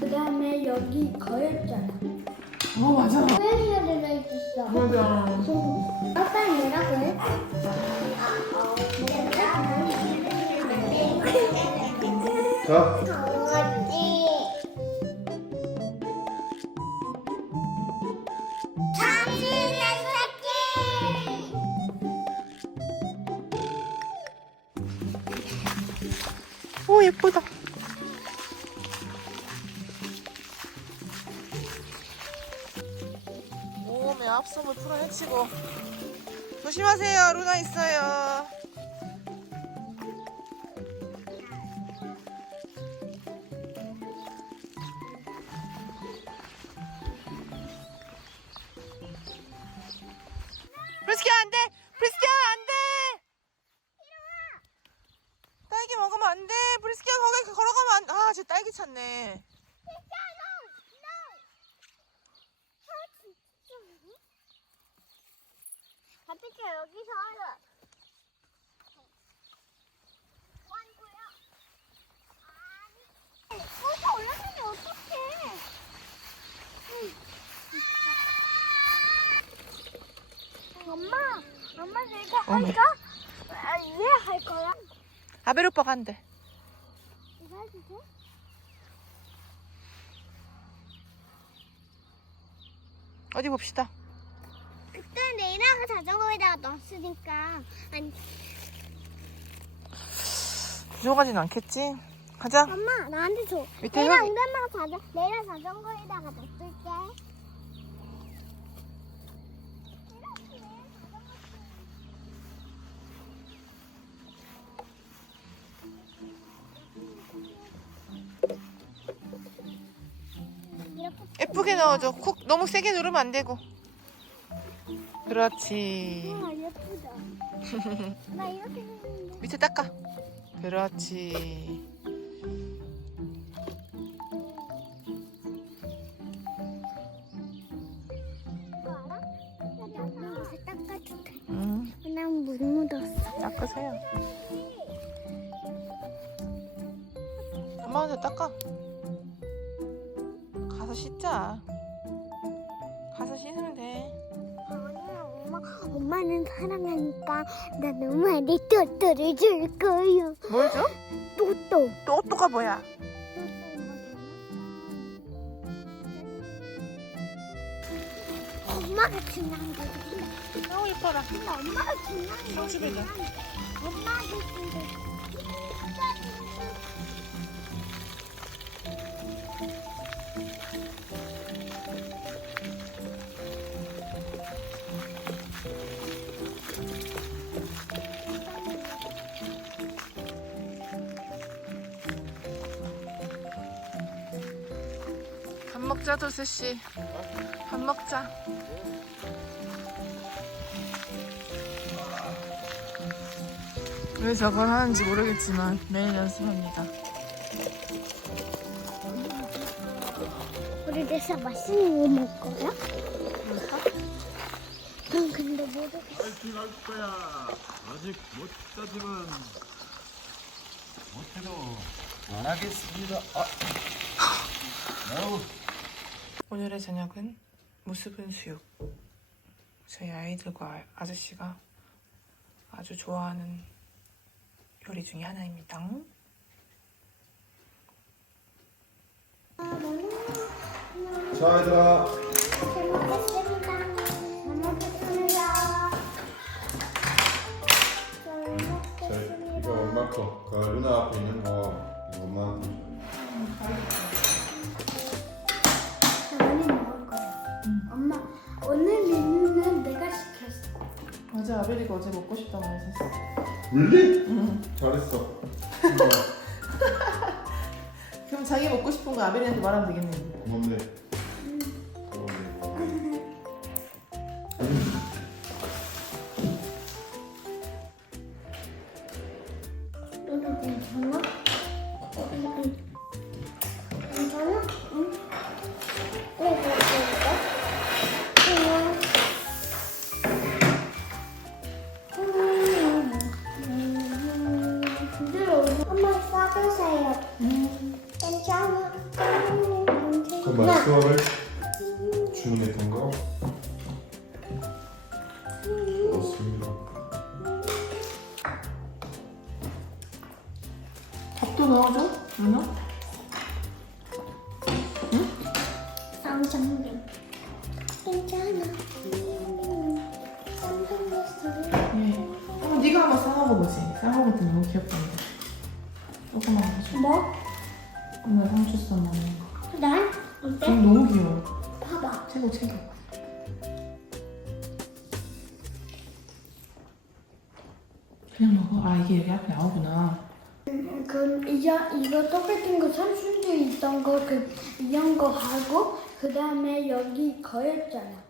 그 다음에 여기 거였잖아. 어 맞아. 고양이가 들어있었어. 맞아. 아빠 뭐라고 해? 자, 어메. 할까? 아, 얘할 거야? 아벨 오빠가 한대. 이거 해도 돼? 어디 봅시다. 그때 내일하고 자전거에다가 넣었으니까 아니 부족하진 않겠지? 가자. 엄마 나한테 줘 밑에 내가 우리 엄마가 자전 내일 자전거에다가 넣을게 예쁘게 넣어줘. 쿡 너무 세게 누르면 안 되고. 그렇지. 우와 예쁘다 나 이렇게 했는데 밑에 닦아. 그렇지. 이거 알아? 나 여기서 닦아줄게 음, 난물 묻었어 닦으세요. 엄마한테 닦아. 사랑하니까 나 엄마한테 또또를 줄뭘 줘? 또또 또 또가 뭐야? 엄마가 준다는 거지 너무 이뻐라. 엄마가 준다는 가. 엄마가 준대 밥 먹자 도수 씨. 밥 먹자. 왜 저걸 하는지 모르겠지만 매일 연습합니다. 우리 내서 맛있는 거 먹을 거야? 난 근데 모르겠어 파이팅 할 거야. 아직 못 따지만 못해도 안 하겠습니다. 아, 아우. 오늘의 저녁은 무수분 수육. 저희 아이들과 아저씨가 아주 좋아하는 요리 중에 하나입니다. 자, 얘들아. 엄마 거. 그 루나 앞에 있는 거 엄마 어제 아벨이가 어제 먹고 싶다고 해서 물리? 응. 잘했어. 그럼 자기 먹고 싶은 거 아벨이한테 말하면 되겠네. 고맙네. 네가 한번 싸먹어 보지. 싸먹었더니 너무 귀엽던데. 조금만 해줘. 뭐? 오늘 상추 써 먹는 거. 난? 어때? 음, 너무 귀여워. 봐봐. 최고 최고. 그냥 먹어. 아 이게 앞에 나오구나. 그 이거 이거 똑같은 거 선순도 있던 거 그 이런 거 하고 그 다음에 여기 거였잖아.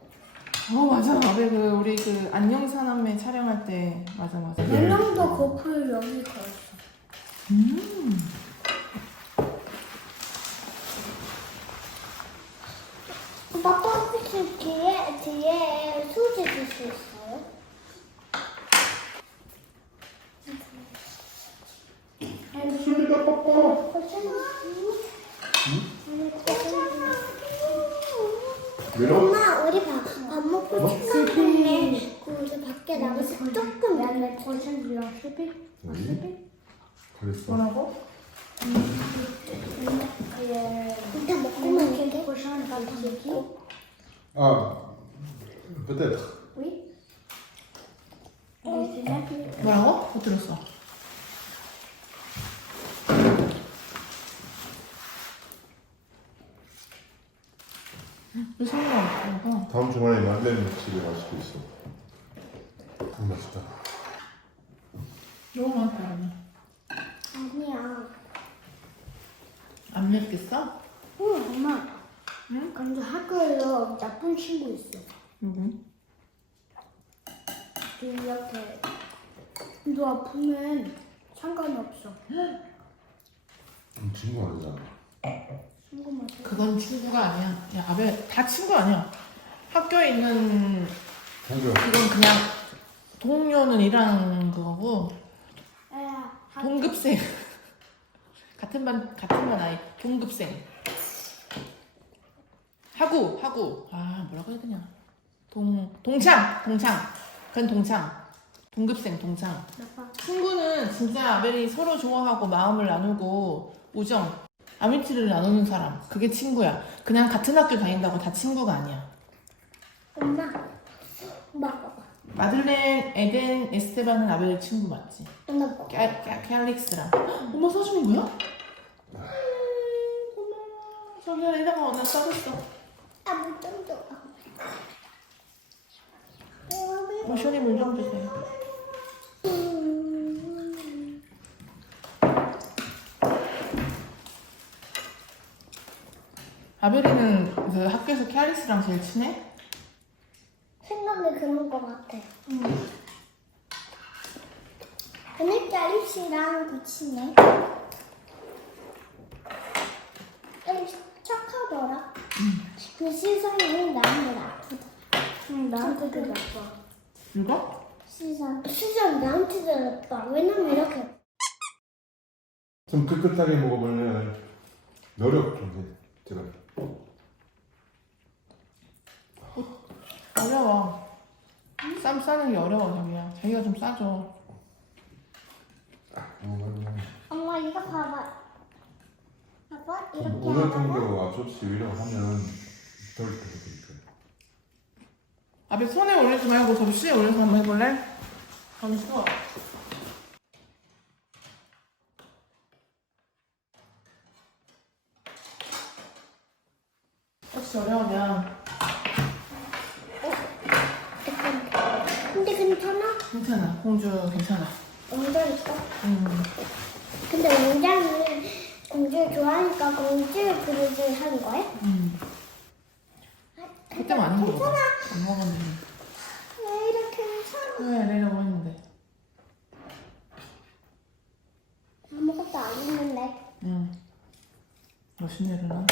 어 맞아. 아베 그 우리 그 안녕 사남매 촬영할 때 맞아 맞아. 멜론도 거풀 여기 거였어. 음. 오빠 혹시 뒤에 뒤에 소지 줄수 있어요? 술리가 뽀뽀. 메론? 엄마 우리 밥, 밥 먹고 치킨인데 그래서 밖에 나가서 조금 날래 포션이랑 슈피 여기? 그랬어. 뭐라고? 일단 먹고만 있는데 포션 같이 아, peut-être. Oui. 뭐라고? 못 들었어. 왜 생각 없어? 다음 주말에 만든 집에 갈 수도 있어. 음, 맛있다. 너무 많다. 그러면. 아니야. 안 맵겠어? 응, 엄마. 응? 근데 학교에서 나쁜 친구 있어. 누구? 이렇게 너 아프면 상관없어. 음, 친구 아니잖아. 친구 맞아. 그건 친구가 아니야. 야, 아베 다 친구 아니야. 학교에 있는 동료. 그건 그냥 동료는 일하는 거고 야, 동급생 같은 반 같은 반 아이 동급생 하구 하구 아 뭐라고 해야 되냐 동 동창 동창 그건 동창 동급생 동창 나빠. 친구는 진짜 아벨이 서로 좋아하고 마음을 나누고 우정 아미티를 나누는 사람 그게 친구야 그냥 같은 학교 다닌다고 다 친구가 아니야 엄마. 엄마. 마들렌 에덴 에스테반은 아벨 친구 맞지 엄마. 캘, 캘, 캘릭스랑 엄마 사주는 거야? 음, 고마워 저기야 내다가 나 싸줬어 아, 물좀 줘. 모션이 물좀 주세요 아벨이는 그 학교에서 캘릭스랑 제일 친해? 생각이 그런 거 같아. 근데 짜리씨랑 붙이네. 짜리씨 착하더라. 그 시선이 나한테 아프다. 응, 나한테도 나빠. 이거? 시선. 시선 나한테도 나빠. 왜냐면 이렇게. 좀 깨끗하게 먹어보면 노력 좀 해. 제가. 어려워 쌈 싸는 게 어려워 자기야 자기가 좀 싸줘 음, 엄마 이거 봐봐. 봐봐 이렇게 오늘 하다가 정도 아저씨 위로 하면 덜 되니까. 아벨 손에 올리지 말고 접시에 올려서 한번 해볼래? 너무 쉬워 혹시 어려우면 근데 괜찮아? 괜찮아 공주 괜찮아 엉덩이까? 음. 근데 원장은 공주 좋아하니까 공주 그릇을 한 거야? 음. 그때 많은 거 먹어 안 먹었는데 왜 이렇게 사? 그래 내가 뭐 했는데 아무것도 안 했는데. 응 멋있네 누나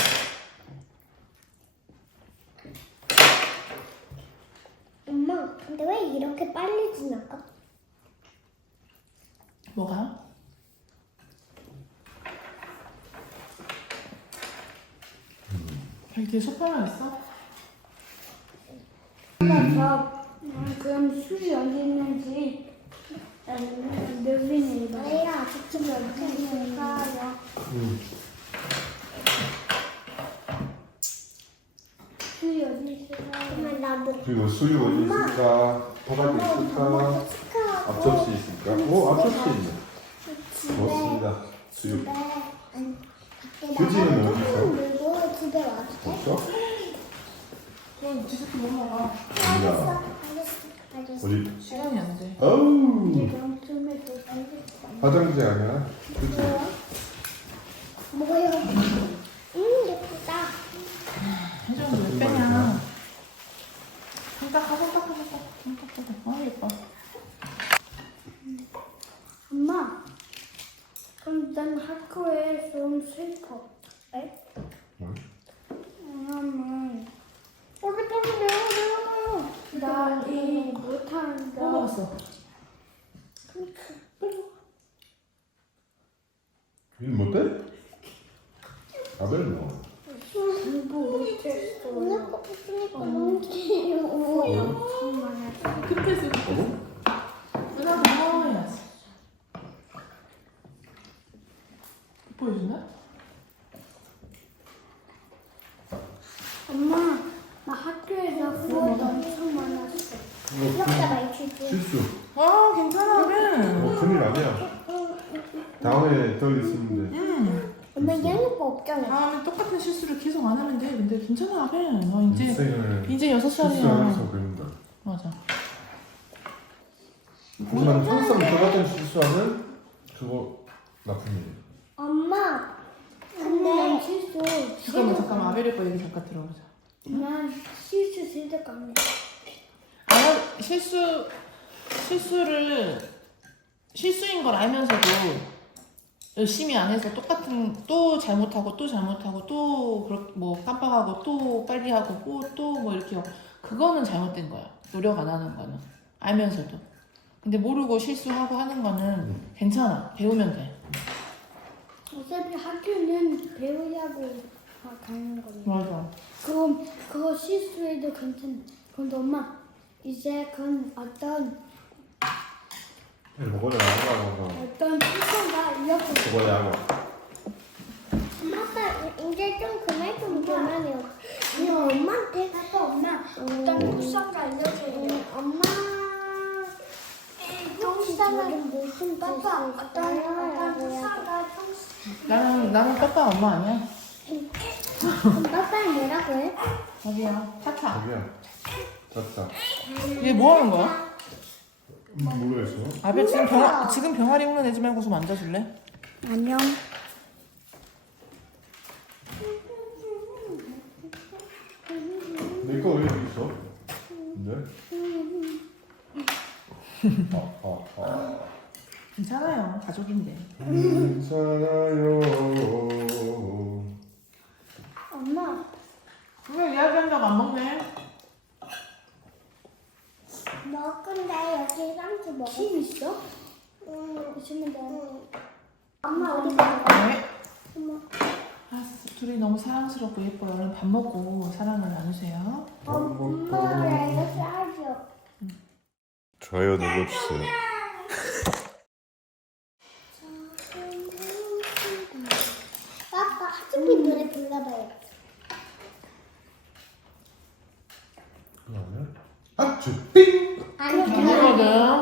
엄마, 근데 왜 이렇게 빨리 지나가? 뭐가? 여기 뒤에 소파만 있어? 그래서 음, 그럼 술이 어디 있는지? 응. 술이 어디 있어요? 그러면 나도 그리고 수유 어디 있을까? 바닥에 있을까? 축하하고 앞접시 있을까? 오, 앞접시 있네. 집에 좋습니다. 수유. 집에 안 밖에 물고 집에 와도 돼? 없어? 그럼 디저트 못 먹어. 알겠어. 알겠어, 알겠어. 어디? 시간이 안 돼. 어우. 화장지 아니야? 그치? 뭐요? 음, 예쁘다. 혜정이 왜 빼냐? 손닦아, 손닦아, 손닦아. 손닦아. 아, 예뻐. 엄마, 그럼 난 학교에 좀 슬퍼. 에? 뭘? 왜냐면 여기 또 내려 내려. 나이 못한다. 뭐 먹었어? 일 못해? 아벨 뭐? 공부 못했어. 오늘 거 있으니까 너무 귀여워. 정말. 끝에서 끝에서. 누나도 먹어야지. 보여주나? 엄마, 나 학교에서 후원 엄청 많았어. 이렇게 많이. 그 실수. 아, 괜찮아, 어, 벤. 큰일 아니야. 다음에 더 있으면 돼. 응. 엄마 얘는 거 없잖아. 다음에 똑같은 실수를 계속 안 하면 돼. 근데 괜찮아, 벤. 너 이제 인생을 이제 여섯 실수하면서 살이야. 배운다. 맞아. 하지만 항상 똑같은 실수하면 그거 나쁜 일이야. 엄마, 근데 실수. 잠깐만, 잠깐만. 아벨이 거 얘기 잠깐 들어보자. 난 실수 진짜 안 해. 아, 실수 실수를 실수인 걸 알면서도 열심히 안 해서 똑같은 또 잘못하고 또 잘못하고 또뭐 깜빡하고 또 빨리 하고 또 뭐 이렇게 그거는 잘못된 거야. 노력 안 하는 거는. 알면서도. 근데 모르고 실수하고 하는 거는 괜찮아. 배우면 돼. 어차피 학교는 배우려고 가는 거니까. 맞아. 그거 그거 실수해도 괜찮아. 근데 엄마 이제 그건 어떤 먹어야 하고 어떤 실수가 이렇게 먹어야 하고. 아빠 이제 좀 그만 좀 그만해요. 아니 엄마한테 아빠 엄마 어떤 음. 실수가 이렇게 음, 엄마 똥싸는 무슨 아빠 어떤 어떤 뜻이야? 실수가 나는 나는 빠빠 엄마 아니야 아빠는 뭐라고 해? 어디야 차차 자기야. 잤다. 얘 뭐 하는 거야? 음, 모르겠어. 아벨 지금 병아 지금 병아리 흉내 내지 말고 좀 앉아줄래? 안녕. 내거 왜 여기 있어? 네? 아, 아, 아. 괜찮아요 가족인데 괜찮아요. 엄마 왜 이야기한다고 안 먹네? 너 근데 여기 쌈치 먹어. 팀 있어? 응. 있으면 돼. 엄마 어디 가? 네. 엄마. 아, 둘이 너무 사랑스럽고 예뻐요. 얼른 밥 먹고 사랑을 나누세요. 엄마가 이거 싸줘. 좋아요 눌러주세요. 아빠 하트빛 노래 불러봐요. 삥. 아니 그거 이거거든.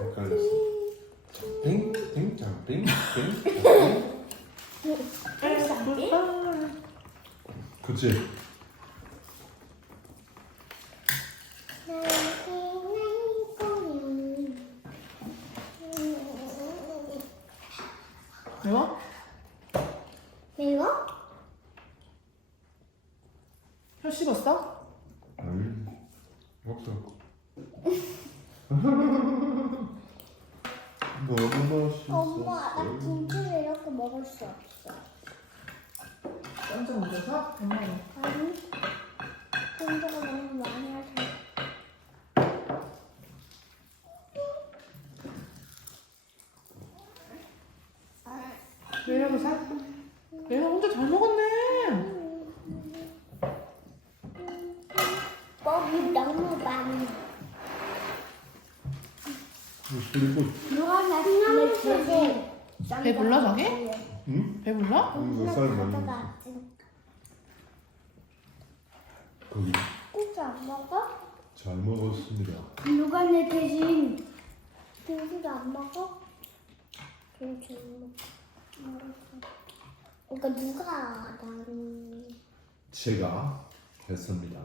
그거랑 헷갈렸어. 빙, 빙, 장, 빙, 빙. 그치? 매워? 이거? 혀 씹었어? 아니 없어 너무 맛있어 엄마, 나 김치를 이렇게 먹을 수 없어. 깜짝 놀라서? 엄마가 아니, 김치가 너무 많아서. 얘라도 사? 얘가 혼자 잘 먹었네 뻑이 너무 많이. 그리고 누가 나를 제일 배불러 저기? 응? 배불러? 응, 쌀 많이 먹어 가져갔지. 거기 김치 안 먹어? 잘 먹었습니다 누가 내 대신 김치도 안 먹어? 김치 안 먹어. 그러니까 누가 나는 제가 했습니다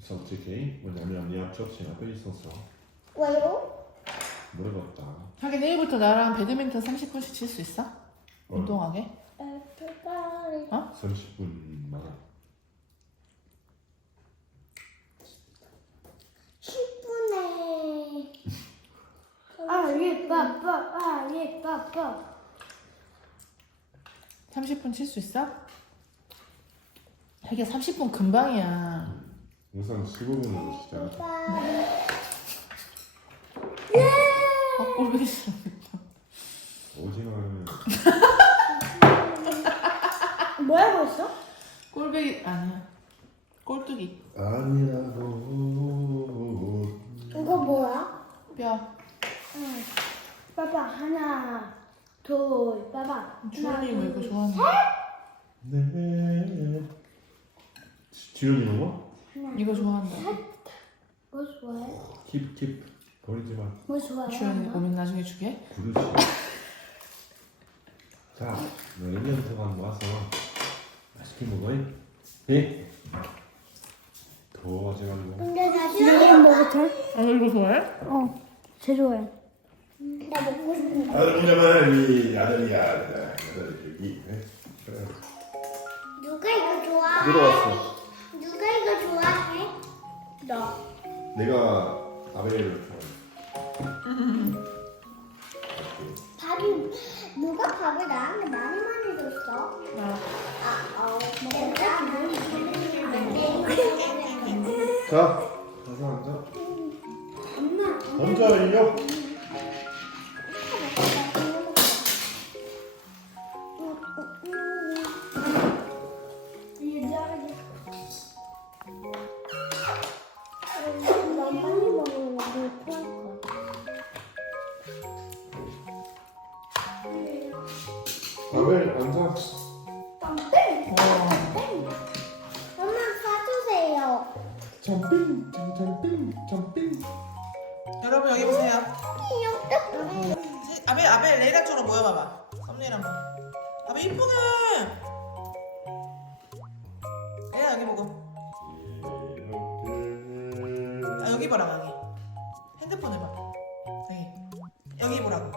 솔직히 왜냐면 내 앞쪽 제 앞에 있어서 왜요? 물어봤다 하긴 내일부터 나랑 배드민턴 30분씩 칠 수 있어? 어. 운동하게? 어? 30분만 10분에. 아예 빠빠 아예 빠빠 30분 칠 수 있어? 하긴 30분 금방이야. 우선 15분으로 시작. 아 꼴보기 싫어 오징어를 뭐라고 했어? 꼴보기 아니야. 꼴뚜기. 아니라고. 이거 뭐야? 뼈. 응. 빠빠 하나 둘 빠빠 주연이 뭐 이거 좋아하는 네 지연이 뭐? 이거 좋아한다 뭐 좋아해? 킵 킵 버리지 마 뭐 좋아해? 주연이 고민 나중에 주게 그렇지 자, 너 1년 동안 모아서 맛있게 먹어요 예? 더워가지고 근데 나 이거 싫어. 먹어도 돼? 아 이거 좋아해? 어 제일 좋아해 나 먹고 싶은데. 아름다리 아들이야 아들이 누가 이거 좋아해? 들어왔어 누가 이거 좋아해? 나 내가 아베를 좋아해 밥이 누가 밥을 나한테 많이 많이 줬어? 아 아, 어, 먹자. 자 가서 앉아 엄마 앉아요 이 여기 보고. 아 여기 봐라 여기. 핸드폰 해봐. 여기 여기 보라고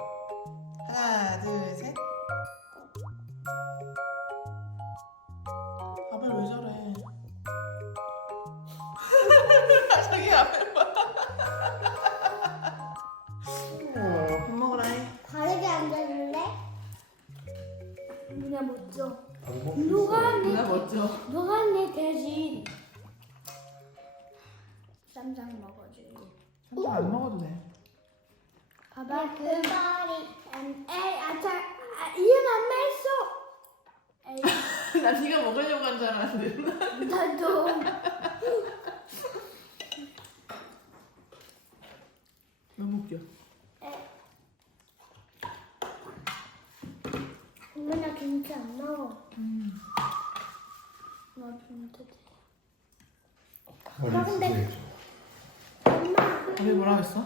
웃겨 엄마 나 김치 안 먹어. 나 진짜 머리 나 근데-. 엄마. 아벨 뭐라 했어?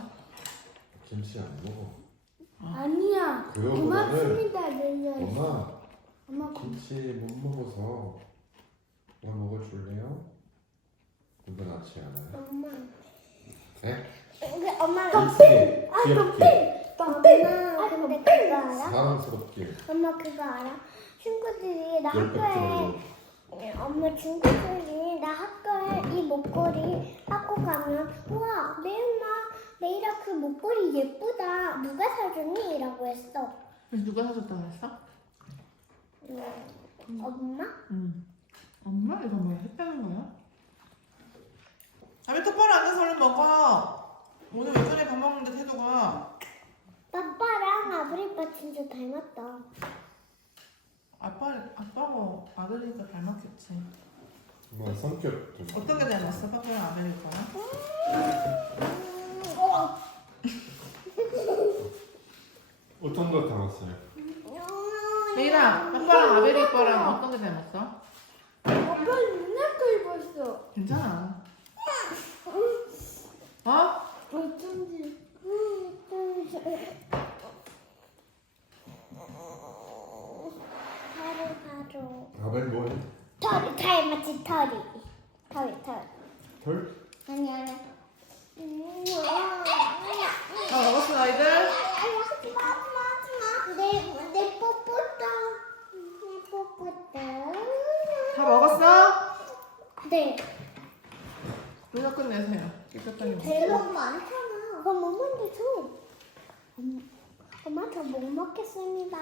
김치 안 먹어 아니야 고맙습니다 내년 엄마 엄마 김치 못 먹어서 뭐 먹어줄래요? 이건 낫지 않아요? 엄마. 네? 근데 엄마. 김치 귀엽게 빵빵 엄마 근데 그거 알아? 자랑스럽게 엄마 그거 알아? 친구들이 나 학교에 네, 엄마 친구들이 나 학교에 이 목걸이 갖고 가면 우와 내일마 내일아 그 목걸이 예쁘다 누가 사줬니? 이라고 했어 그래서 누가 사줬다고 했어? 음, 엄마? 응. 엄마 이거 뭐 했다는 거야? 아니 똑바로 앉아서 얼른 먹어. 오늘 왜 저래 밥 먹는데 태도가 아빠랑 아브리빠 진짜 닮았다 아빠 아빠고 아들이니까 닮았겠지. 뭐 성격 좀 어떤 게 닮았어? 파파랑 아메리카랑? 어떤 거 닮았어요? 레이라 아빠랑 아메리카랑 어떤 게 닮았어? 아빠 눈에 입었어. 괜찮아. 어? 어쩐지. 바로 바로 아벨 뭐해? 털이 닮았지 털이 털이 털 털? 아니 아니 음, 다 먹었어? 아니 하지마 하지 마 하지 마 내내 뽀뽀다 내 뽀뽀다 다 먹었어? 네 이거 끝내세요. 깨끗하게. 대박 많잖아 그럼 엄마한테 줘 음, 엄마 저 못 먹겠습니다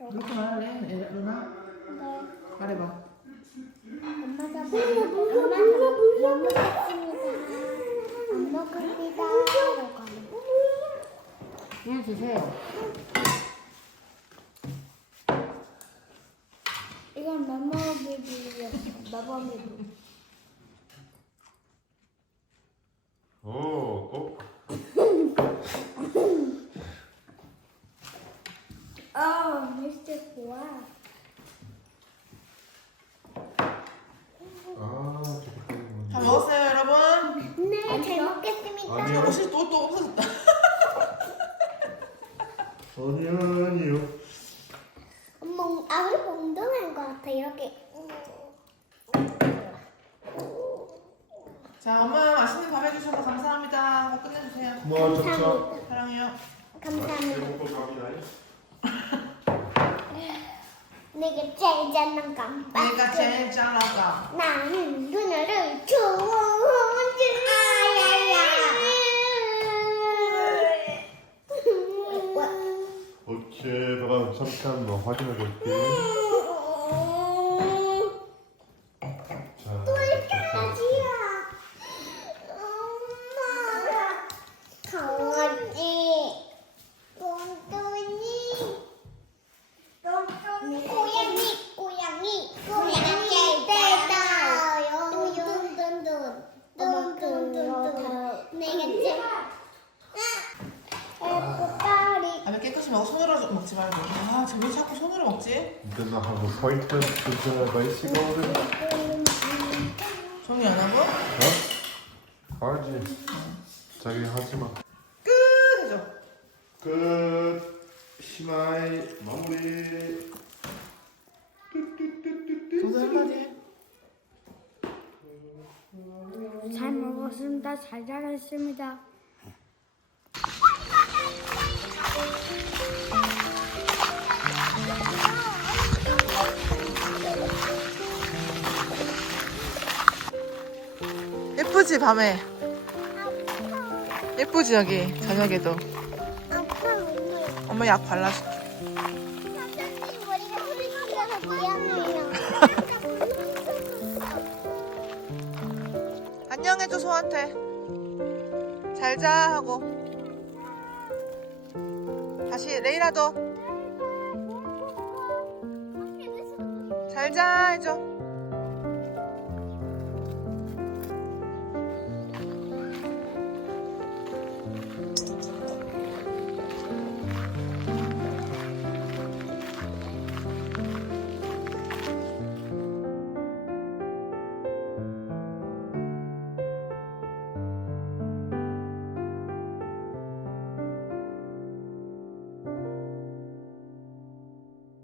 이렇게 말할래? 애- 누나? 네 말해봐. 엄마 저 엄마 저못 먹겠습니다 안 먹습니다 라고 하는 거. 물 주세요. 이건 마마비비였어. 마마비비. 오, 어? 아, 미스터 좋아. 아, 저렇게 하는 다 건데. 먹었어요 여러분? 네, 잘 먹겠습니다. 아니요. 혹시 또 또 없어졌다. 아니요, 아니요. 엄마, 아무리 운동한 것 같아, 이렇게. 자 엄마 맛있는 밥 해주셔서 감사합니다. 다 끝내주세요. 고마워, 척척. 감사합니다. 사랑해요. 감사합니다. 내가 제일 잘난 깜빡. 내가 제일 잘나가. 나는 누나를 좋아하지. 아야야. 오케이, 그럼 잠깐 뭐 확인해 볼게 깨끗이 먹어 손으로 먹지 말고. 아 쟤왜 자꾸 손으로 먹지? Then I have appointment with the bicycle. 정리 안 하고? 어? 하지. 자기 하지 마. 끝 해줘. 끝. 시마이 마무리. 동서 한마디 해. 잘 먹었습니다. 잘 자랐습니다. 예쁘지 밤에. 예쁘지 여기 저녁에도. 엄마 약 발라줄게. 안녕해줘 소한테. 잘 자 하고. 다시 레이라도 잘 자 해줘.